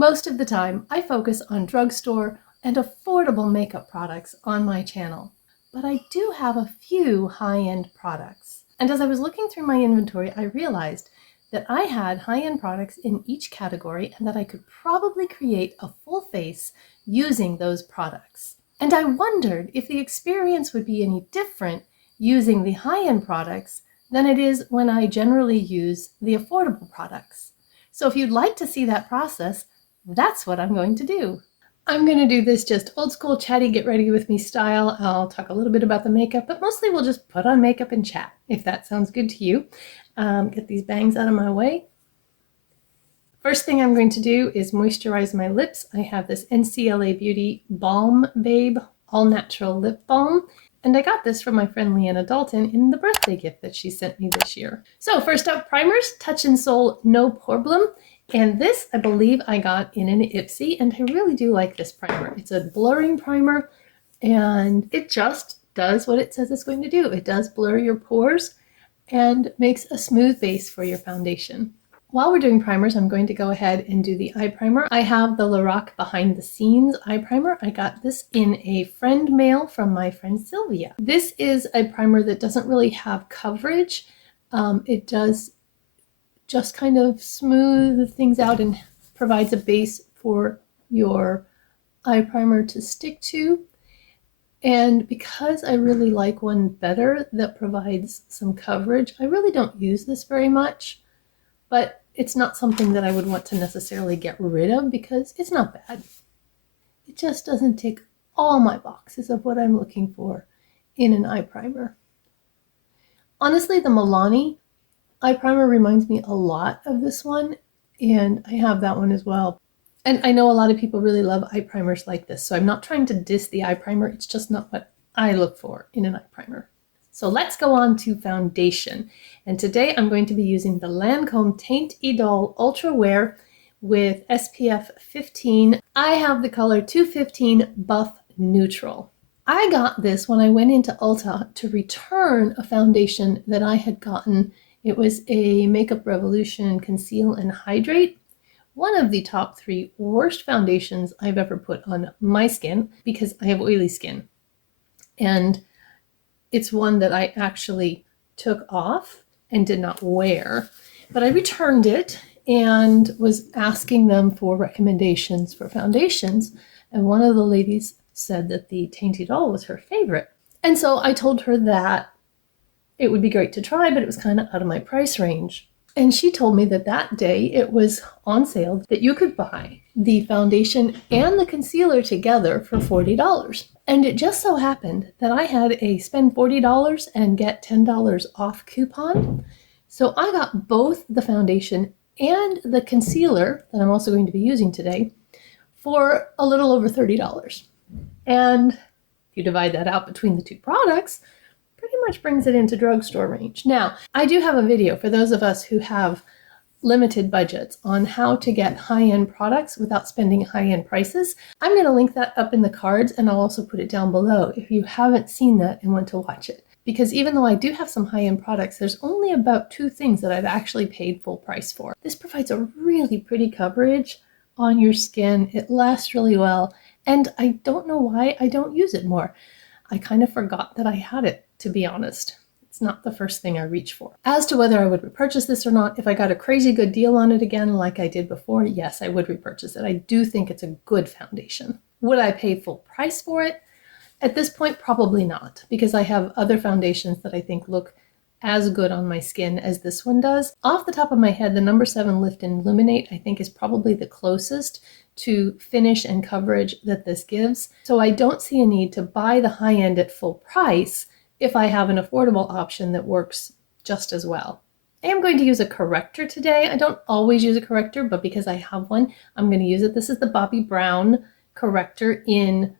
Most of the time, I focus on drugstore and affordable makeup products on my channel, but I do have a few high-end products. And as I was looking through my inventory, I realized that I had high-end products in each category and that I could probably create a full face using those products. And I wondered if the experience would be any different using the high-end products than it is when I generally use the affordable products. So if you'd like to see that process, that's what I'm going to do. I'm going to do this just old school chatty get ready with me style. I'll talk a little bit about the makeup, but mostly we'll just put on makeup and chat, if that sounds good to you. Get these bangs out of my way. First thing I'm going to do is moisturize my lips. I have this NCLA Beauty Balm Babe All Natural Lip Balm. And I got this from my friend Leanna Dalton in the birthday gift that she sent me this year. So first up, primers, Touch in Sol No Problem. And this, I believe I got in an Ipsy, and I really do like this primer. It's a blurring primer, and it just does what it says it's going to do. It does blur your pores and makes a smooth base for your foundation. While we're doing primers, I'm going to go ahead and do the eye primer. I have the Lorac Behind the Scenes eye primer. I got this in a friend mail from my friend Sylvia. This is a primer that doesn't really have coverage. It does just kind of smooth things out and provides a base for your eye primer to stick to. And because I really like one better that provides some coverage, I really don't use this very much, but it's not something that I would want to necessarily get rid of because it's not bad. It just doesn't tick all my boxes of what I'm looking for in an eye primer. Honestly, the Milani eye primer reminds me a lot of this one, and I have that one as well. And I know a lot of people really love eye primers like this, so I'm not trying to diss the eye primer, it's just not what I look for in an eye primer. So let's go on to foundation. And today I'm going to be using the Lancome Teint Idole Ultra Wear with SPF 15. I have the color 215 Buff Neutral. I got this when I went into Ulta to return a foundation that I had gotten. It was a Makeup Revolution Conceal and Hydrate. One of the top 3 worst foundations I've ever put on my skin because I have oily skin. And it's one that I actually took off and did not wear. But I returned it and was asking them for recommendations for foundations. And one of the ladies said that the Teint Idole was her favorite. And so I told her that it would be great to try, but it was kind of out of my price range. And she told me that that day it was on sale, that you could buy the foundation and the concealer together for $40. And it just so happened that I had a spend $40 and get $10 off coupon. So I got both the foundation and the concealer that I'm also going to be using today for a little over $30. And if you divide that out between the 2 products, pretty much brings it into drugstore range. Now, I do have a video for those of us who have limited budgets on how to get high-end products without spending high-end prices. I'm going to link that up in the cards, and I'll also put it down below if you haven't seen that and want to watch it. Because even though I do have some high-end products, there's only about 2 things that I've actually paid full price for. This provides a really pretty coverage on your skin. It lasts really well, and I don't know why I don't use it more. I kind of forgot that I had it, to be honest. It's not the first thing I reach for. As to whether I would repurchase this or not, if I got a crazy good deal on it again like I did before, yes, I would repurchase it. I do think it's a good foundation. Would I pay full price for it? At this point, probably not, because I have other foundations that I think look as good on my skin as this one does. Off the top of my head, the number 7 Lift and Illuminate I think is probably the closest to finish and coverage that this gives. So I don't see a need to buy the high end at full price if I have an affordable option that works just as well. I am going to use a corrector today. I don't always use a corrector, but because I have one, I'm going to use it. This is the Bobbi Brown corrector in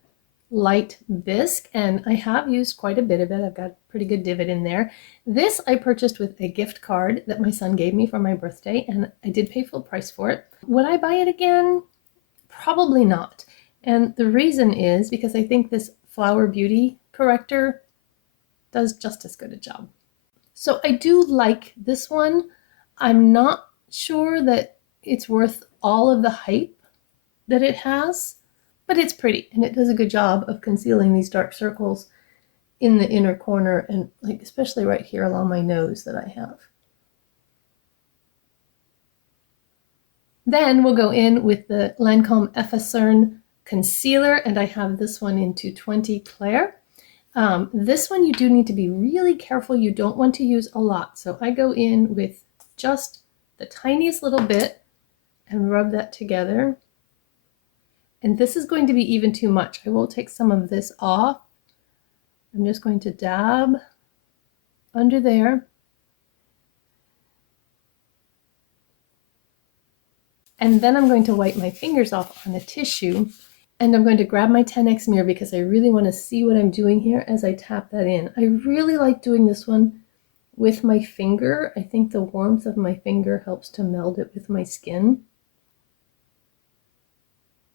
light bisque, and I have used quite a bit of it. I've got a pretty good divot in there. This I purchased with a gift card that my son gave me for my birthday, and I did pay full price for it. Would I buy it again? Probably not. And the reason is because I think this Flower Beauty corrector does just as good a job. So I do like this one. I'm not sure that it's worth all of the hype that it has, but it's pretty and it does a good job of concealing these dark circles in the inner corner and like especially right here along my nose that I have. Then we'll go in with the Lancome Effacerne concealer, and I have this one in 220 Claire. This one you do need to be really careful. You don't want to use a lot. So I go in with just the tiniest little bit and rub that together. And this is going to be even too much. I will take some of this off. I'm just going to dab under there. And then I'm going to wipe my fingers off on the tissue, and I'm going to grab my 10X mirror because I really want to see what I'm doing here as I tap that in. I really like doing this one with my finger. I think the warmth of my finger helps to meld it with my skin.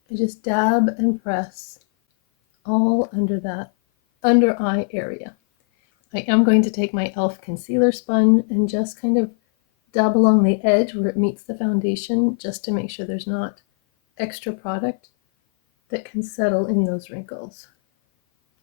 I just dab and press all under that under eye area. I am going to take my e.l.f. concealer sponge and just kind of dab along the edge where it meets the foundation just to make sure there's not extra product that can settle in those wrinkles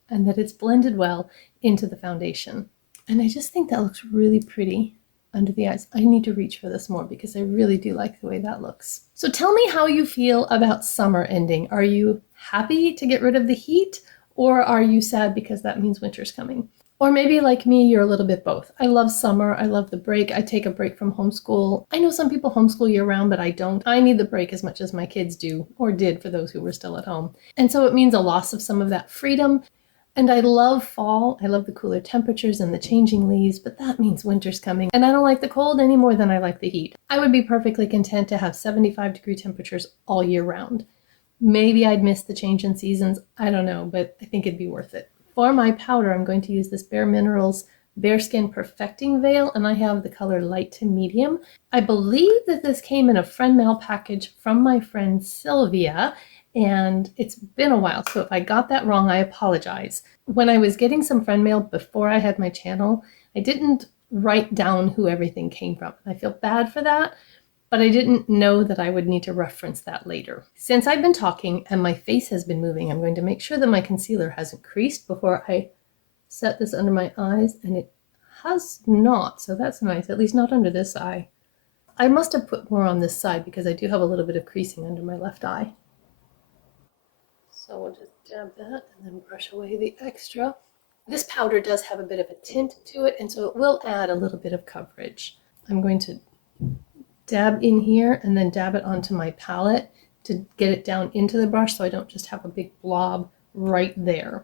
and that it's blended well into the foundation. And I just think that looks really pretty under the eyes. I need to reach for this more because I really do like the way that looks. So tell me how you feel about summer ending. Are you happy to get rid of the heat, or are you sad because that means winter's coming? Or maybe like me, you're a little bit both. I love summer. I love the break. I take a break from homeschool. I know some people homeschool year round, but I don't. I need the break as much as my kids do, or did for those who were still at home. And so it means a loss of some of that freedom. And I love fall. I love the cooler temperatures and the changing leaves, but that means winter's coming. And I don't like the cold any more than I like the heat. I would be perfectly content to have 75-degree temperatures all year round. Maybe I'd miss the change in seasons. I don't know, but I think it'd be worth it. For my powder, I'm going to use this Bare Minerals Bareskin Perfecting Veil, and I have the color light to medium. I believe that this came in a friend mail package from my friend Sylvia, and it's been a while, so if I got that wrong, I apologize. When I was getting some friend mail before I had my channel, I didn't write down who everything came from. I feel bad for that, but I didn't know that I would need to reference that later. Since I've been talking and my face has been moving, I'm going to make sure that my concealer hasn't creased before I set this under my eyes, and it has not, so that's nice, at least not under this eye. I must have put more on this side because I do have a little bit of creasing under my left eye. So we'll just dab that and then brush away the extra. This powder does have a bit of a tint to it, and so it will add a little bit of coverage. I'm going to dab in here and then dab it onto my palette to get it down into the brush so I don't just have a big blob right there.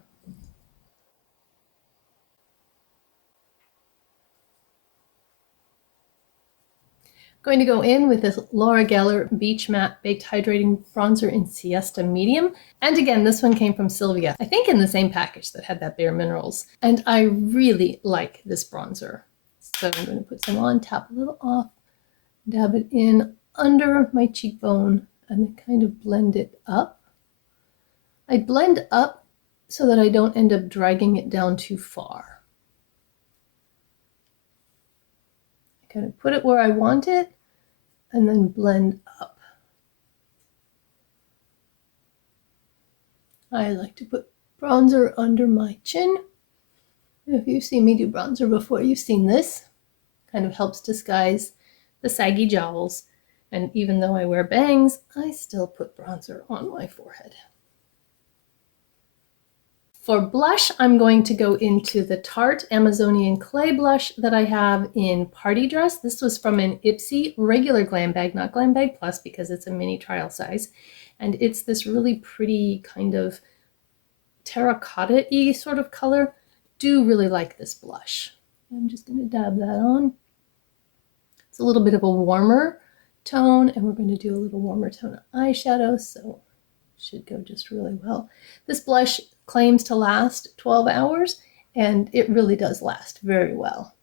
Going to go in with this Laura Geller Beach Matte Baked Hydrating Bronzer in Siesta Medium. And again, this one came from Sylvia, I think in the same package that had that Bare Minerals. And I really like this bronzer. So I'm going to put some on, tap a little off, dab it in under my cheekbone, and then kind of blend it up. I blend up so that I don't end up dragging it down too far. I kind of put it where I want it and then blend up. I like to put bronzer under my chin. If you've seen me do bronzer before, you've seen this. Kind of helps disguise the saggy jowls. And even though I wear bangs, I still put bronzer on my forehead. For blush, I'm going to go into the Tarte Amazonian Clay blush that I have in Party Dress. This was from an Ipsy regular glam bag, not Glam Bag Plus because it's a mini trial size. And it's this really pretty kind of terracotta-y sort of color. Do really like this blush. I'm just going to dab that on. It's a little bit of a warmer tone, and we're going to do a little warmer tone of eyeshadow, so it should go just really well. This blush claims to last 12 hours, and it really does last very well.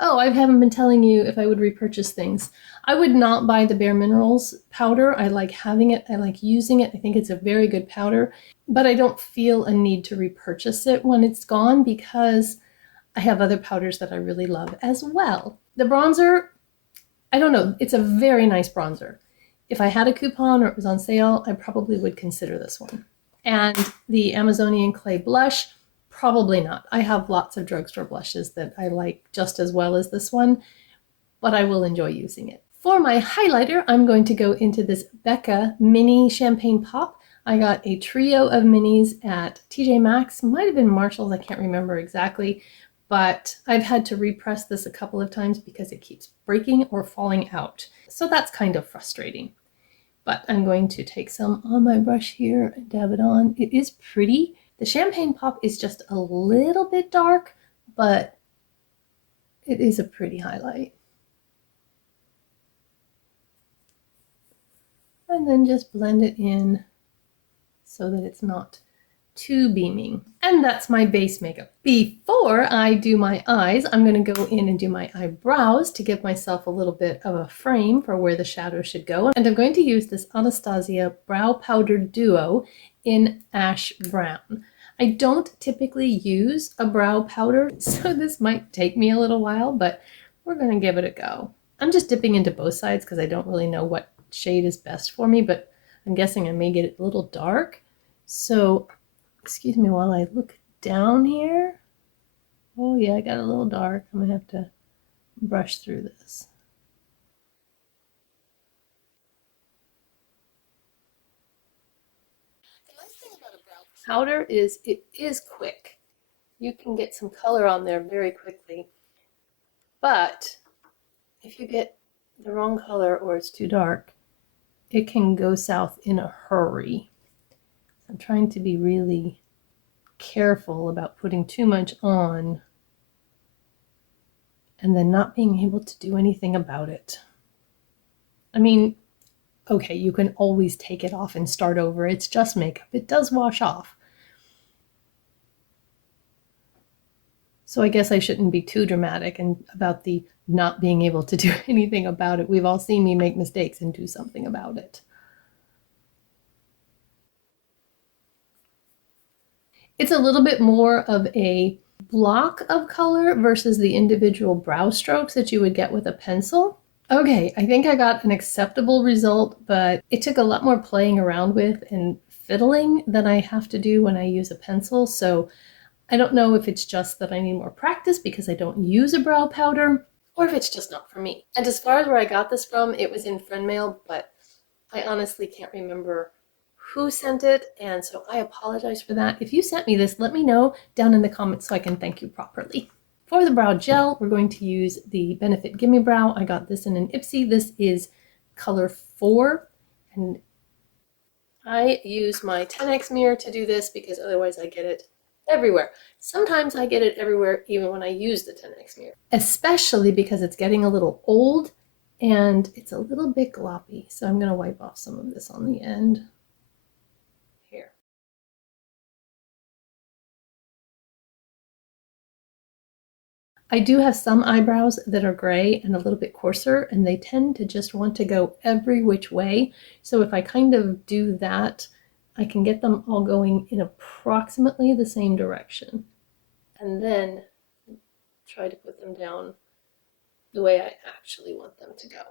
Oh, I haven't been telling you if I would repurchase things. I would not buy the Bare Minerals powder. I like having it. I like using it. I think it's a very good powder, but I don't feel a need to repurchase it when it's gone because I have other powders that I really love as well. The bronzer, I don't know. It's a very nice bronzer. If I had a coupon or it was on sale, I probably would consider this one. And the Amazonian Clay blush, probably not. I have lots of drugstore blushes that I like just as well as this one, but I will enjoy using it. For my highlighter, I'm going to go into this Becca Mini Champagne Pop. I got a trio of minis at TJ Maxx, might have been Marshall's, I can't remember exactly, but I've had to repress this a couple of times because it keeps breaking or falling out. So that's kind of frustrating. But I'm going to take some on my brush here and dab it on. It is pretty. The Champagne Pop is just a little bit dark, but it is a pretty highlight. And then just blend it in so that it's not too beaming. And that's my base makeup. Before I do my eyes, I'm going to go in and do my eyebrows to give myself a little bit of a frame for where the shadow should go. And I'm going to use this Anastasia Brow Powder Duo in Ash Brown. I don't typically use a brow powder, so this might take me a little while, but we're going to give it a go. I'm just dipping into both sides because I don't really know what shade is best for me, but I'm guessing I may get it a little dark. So excuse me while I look down here. Oh yeah, I got a little dark. I'm gonna have to brush through this. The nice thing about a brow powder is it is quick. You can get some color on there very quickly. But if you get the wrong color or it's too dark, it can go south in a hurry. I'm trying to be really careful about putting too much on and then not being able to do anything about it. I mean, okay, you can always take it off and start over. It's just makeup. It does wash off. So I guess I shouldn't be too dramatic and about the not being able to do anything about it. We've all seen me make mistakes and do something about it. It's a little bit more of a block of color versus the individual brow strokes that you would get with a pencil. Okay, I think I got an acceptable result, but it took a lot more playing around with and fiddling than I have to do when I use a pencil. So I don't know if it's just that I need more practice because I don't use a brow powder, or if it's just not for me. And as far as where I got this from, it was in friend mail, but I honestly can't remember who sent it, and so I apologize for that. If you sent me this, let me know down in the comments so I can thank you properly. For the brow gel, we're going to use the Benefit Gimme Brow. I got this in an Ipsy. This is color 4, and I use my 10x mirror to do this because otherwise I get it everywhere. Sometimes I get it everywhere even when I use the 10x mirror, especially because it's getting a little old and it's a little bit gloppy. So I'm going to wipe off some of this on the end here. I do have some eyebrows that are gray and a little bit coarser, and they tend to just want to go every which way. So if I kind of do that, I can get them all going in approximately the same direction. And then try to put them down the way I actually want them to go.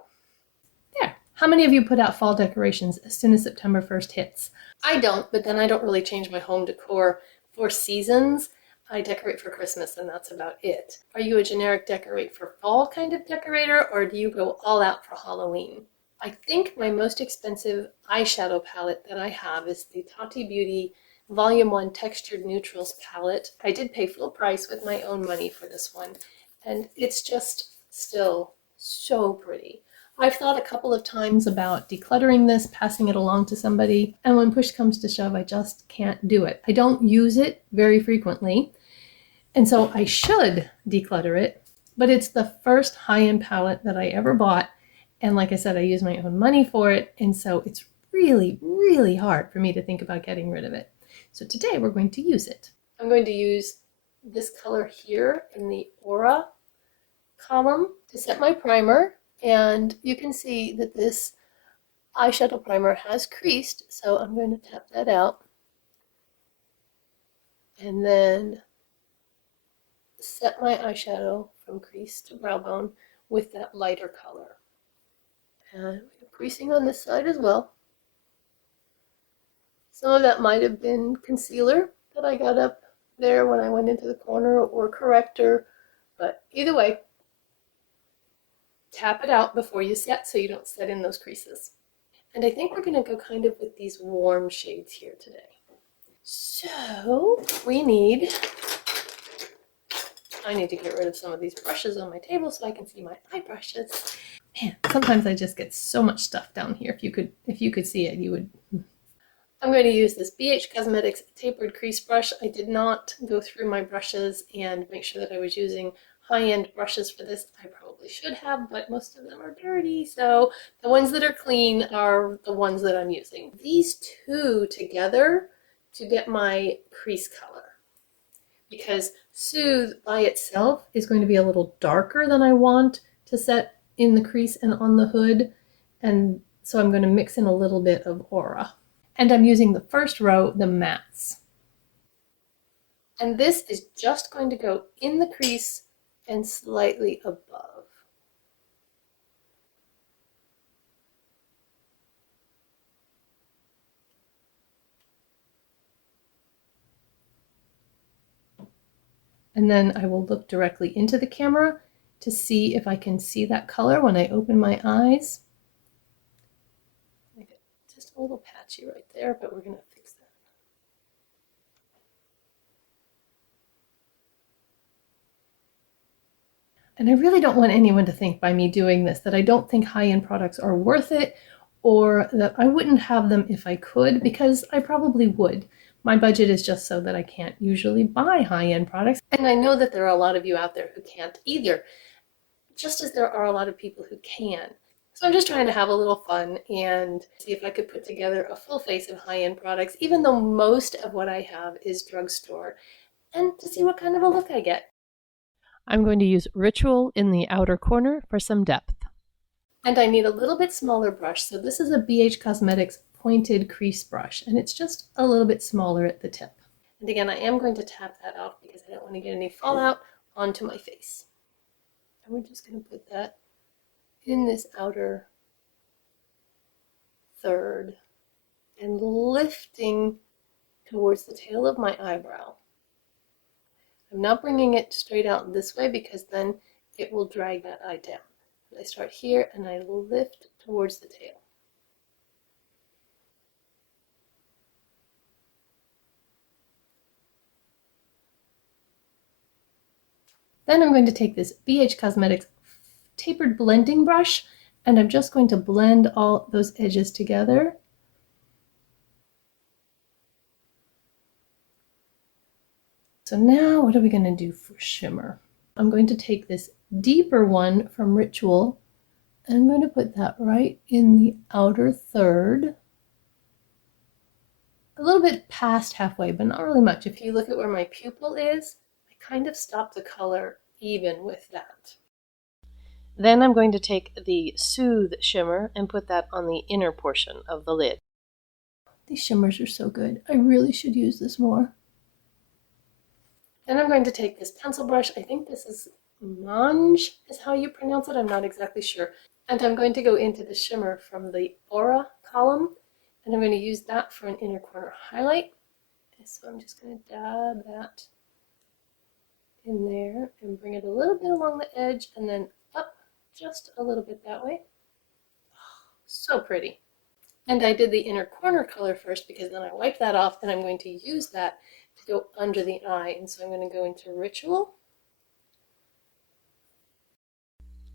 There. How many of you put out fall decorations as soon as September 1st hits? I don't, but then I don't really change my home decor for seasons. I decorate for Christmas and that's about it. Are you a generic decorate for fall kind of decorator, or do you go all out for Halloween? I think my most expensive eyeshadow palette that I have is the Tati Beauty Volume 1 Textured Neutrals palette. I did pay full price with my own money for this one, and it's just still so pretty. I've thought a couple of times about decluttering this, passing it along to somebody, and when push comes to shove, I just can't do it. I don't use it very frequently, and so I should declutter it, but it's the first high-end palette that I ever bought, and like I said, I use my own money for it, and so it's really, really hard for me to think about getting rid of it. So today we're going to use it. I'm going to use this color here in the Aura column to set my primer. And you can see that this eyeshadow primer has creased, so I'm going to tap that out. And then set my eyeshadow from crease to brow bone with that lighter color. And I'm going to creasing on this side as well. Some of that might have been concealer that I got up there when I went into the corner, or corrector, but either way, tap it out before you set so you don't set in those creases. And I think we're going to go kind of with these warm shades here today. So I need to get rid of some of these brushes on my table so I can see my eye brushes. Man, sometimes I just get so much stuff down here. If you could see it, you would. I'm going to use this BH Cosmetics tapered crease brush. I did not go through my brushes and make sure that I was using high-end brushes for this. I probably should have, but most of them are dirty, so the ones that are clean are the ones that I'm using. These two together to get my crease color, because Soothe by itself is going to be a little darker than I want to set in the crease and on the hood, and so I'm going to mix in a little bit of Aura. And I'm using the first row, the mattes. And this is just going to go in the crease and slightly above. And then I will look directly into the camera to see if I can see that color when I open my eyes. Just a little patchy right there, but we're going to fix that. And I really don't want anyone to think by me doing this that I don't think high-end products are worth it, or that I wouldn't have them if I could, because I probably would. My budget is just so that I can't usually buy high-end products. And I know that there are a lot of you out there who can't either, just as there are a lot of people who can. So I'm just trying to have a little fun and see if I could put together a full face of high-end products, even though most of what I have is drugstore, and to see what kind of a look I get. I'm going to use Ritual in the outer corner for some depth. And I need a little bit smaller brush, so this is a BH Cosmetics pointed crease brush, and it's just a little bit smaller at the tip. And again, I am going to tap that off because I don't want to get any fallout onto my face. And we're just going to put that in this outer third and lifting towards the tail of my eyebrow. I'm not bringing it straight out this way because then it will drag that eye down. I start here and I lift towards the tail. Then I'm going to take this BH Cosmetics tapered blending brush and I'm just going to blend all those edges together. So now what are we going to do for shimmer? I'm going to take this deeper one from Ritual and I'm going to put that right in the outer third. A little bit past halfway, but not really much. If you look at where my pupil is, I kind of stop the color even with that. Then I'm going to take the Soothe shimmer and put that on the inner portion of the lid. These shimmers are so good. I really should use this more. Then I'm going to take this pencil brush. I think this is Mange is how you pronounce it. I'm not exactly sure. And I'm going to go into the shimmer from the Aura column. And I'm going to use that for an inner corner highlight. So I'm just going to dab that in there and bring it a little bit along the edge and then up just a little bit that way. Oh, so pretty. And I did the inner corner color first because then I wiped that off and I'm going to use that to go under the eye. And so I'm going to go into Ritual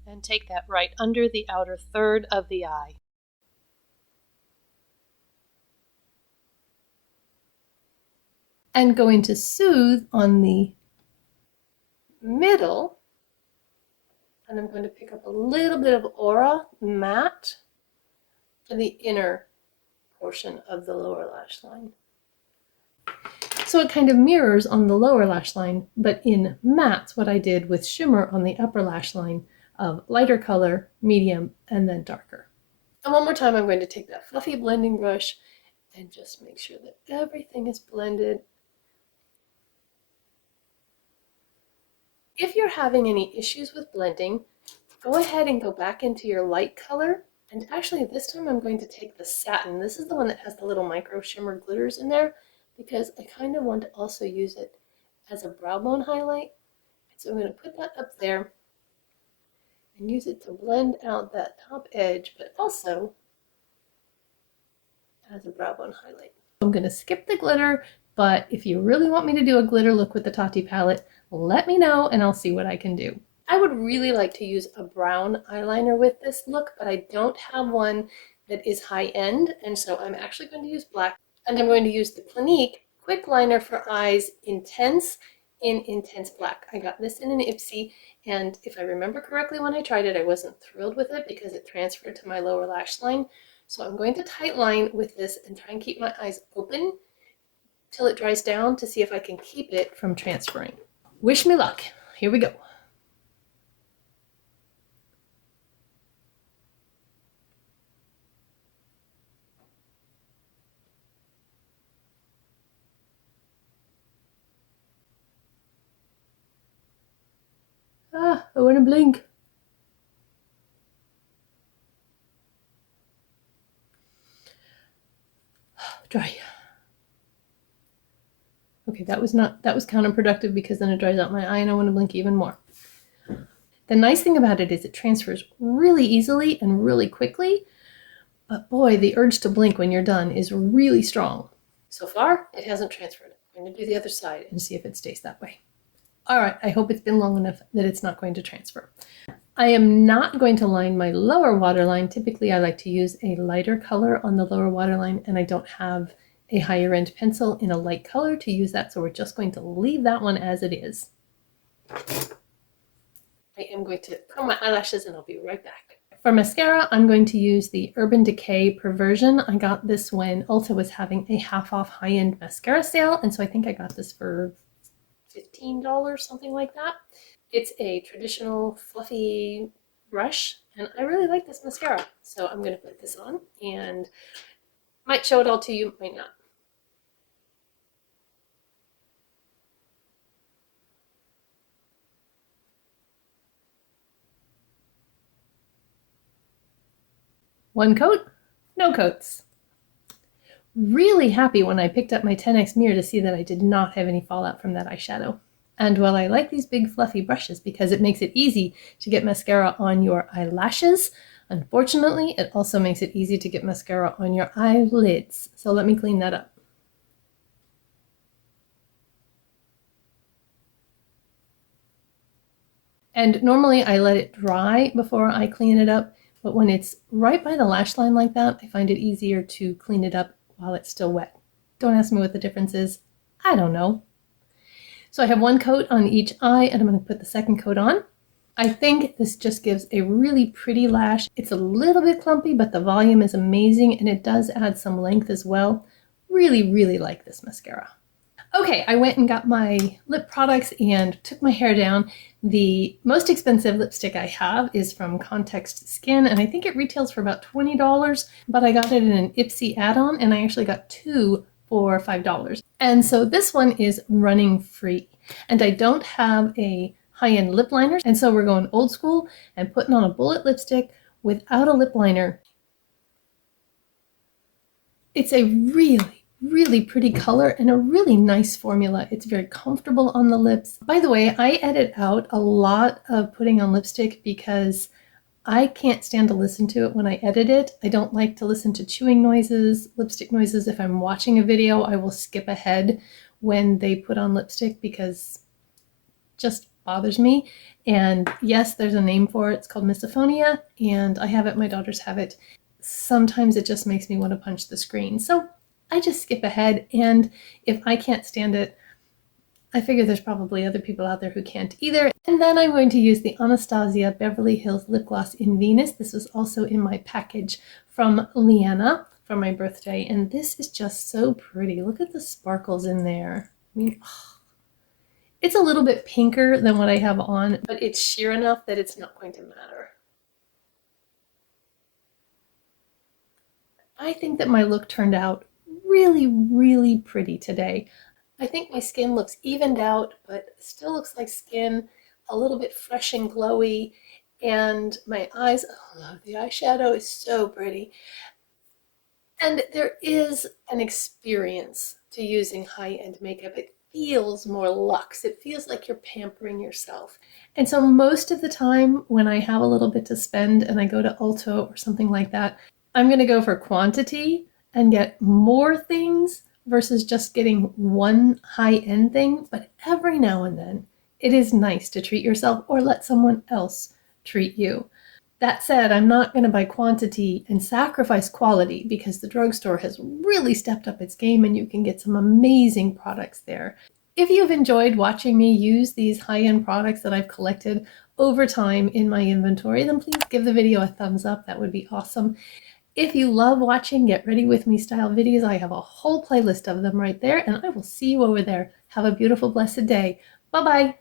and take that right under the outer third of the eye. And go into Soothe on the middle. And I'm going to pick up a little bit of Aura matte for the inner portion of the lower lash line. So it kind of mirrors on the lower lash line, but in mattes what I did with shimmer on the upper lash line of lighter color, medium, and then darker. And one more time I'm going to take that fluffy blending brush and just make sure that everything is blended. If you're having any issues with blending, go ahead and go back into your light color And actually this time I'm going to take the satin. This is the one that has the little micro shimmer glitters in there because I kind of want to also use it as a brow bone highlight. So I'm going to put that up there and use it to blend out that top edge, but also as a brow bone highlight. I'm going to skip the glitter, but if you really want me to do a glitter look with the Tati palette, let me know and I'll see what I can do. I would really like to use a brown eyeliner with this look, but I don't have one that is high end, and so I'm actually going to use black, and I'm going to use the Clinique Quick Liner for Eyes Intense in Intense Black. I got this in an Ipsy, and if I remember correctly when I tried it, I wasn't thrilled with it because it transferred to my lower lash line. So I'm going to tight line with this and try and keep my eyes open till it dries down to see if I can keep it from transferring. Wish me luck. Here we go. Ah, I want to blink. Dry. Okay, that was counterproductive because then it dries out my eye and I want to blink even more. The nice thing about it is it transfers really easily and really quickly, but boy, the urge to blink when you're done is really strong. So far, it hasn't transferred. I'm going to do the other side and see if it stays that way. All right, I hope it's been long enough that it's not going to transfer. I am not going to line my lower waterline. Typically, I like to use a lighter color on the lower waterline, and I don't have a higher end pencil in a light color to use that, so we're just going to leave that one as it is. I am going to curl my eyelashes and I'll be right back. For mascara, I'm going to use the Urban Decay Perversion. I got this when Ulta was having a half off high-end mascara sale, and so I think I got this for $15, something like that. It's a traditional fluffy brush, and I really like this mascara. So I'm going to put this on, and might show it all to you, might not. One coat, no coats. Really happy when I picked up my 10X mirror to see that I did not have any fallout from that eyeshadow. And while I like these big fluffy brushes because it makes it easy to get mascara on your eyelashes, unfortunately, it also makes it easy to get mascara on your eyelids. So let me clean that up. And normally I let it dry before I clean it up, but when it's right by the lash line like that, I find it easier to clean it up while it's still wet. Don't ask me what the difference is. I don't know. So I have one coat on each eye, and I'm going to put the second coat on. I think this just gives a really pretty lash. It's a little bit clumpy, but the volume is amazing, and it does add some length as well. Really, really like this mascara. Okay, I went and got my lip products and took my hair down. The most expensive lipstick I have is from Context Skin, and I think it retails for about $20, but I got it in an Ipsy add-on, and I actually got two for $5. And so this one is running free, and I don't have a high-end lip liner, and so we're going old school and putting on a bullet lipstick without a lip liner. It's a really pretty color and a really nice formula. It's very comfortable on the lips. By the way, I edit out a lot of putting on lipstick because I can't stand to listen to it when I edit it. I don't like to listen to chewing noises, lipstick noises. If I'm watching a video, I will skip ahead when they put on lipstick because it just bothers me. And yes, there's a name for it. It's called misophonia, and I have it, my daughters have it. Sometimes it just makes me want to punch the screen. So I just skip ahead, and if I can't stand it, I figure there's probably other people out there who can't either. And then I'm going to use the Anastasia Beverly Hills Lip Gloss in Venus. This was also in my package from Leanna for my birthday, and this is just so pretty. Look at the sparkles in there. I mean, oh. It's a little bit pinker than what I have on, but it's sheer enough that it's not going to matter. I think that my look turned out really pretty today. I think my skin looks evened out, but still looks like skin, a little bit fresh and glowy, And my eyes, oh, the eyeshadow is so pretty. And there is an experience to using high-end makeup. It feels more luxe. It feels like you're pampering yourself. And so most of the time when I have a little bit to spend and I go to Ulta or something like that, I'm going to go for quantity and get more things versus just getting one high-end thing. But every now and then, it is nice to treat yourself or let someone else treat you. That said, I'm not going to buy quantity and sacrifice quality because the drugstore has really stepped up its game and you can get some amazing products there. If you've enjoyed watching me use these high-end products that I've collected over time in my inventory, then please give the video a thumbs up. That would be awesome. If you love watching Get Ready With Me style videos, I have a whole playlist of them right there, and I will see you over there. Have a beautiful, blessed day. Bye-bye.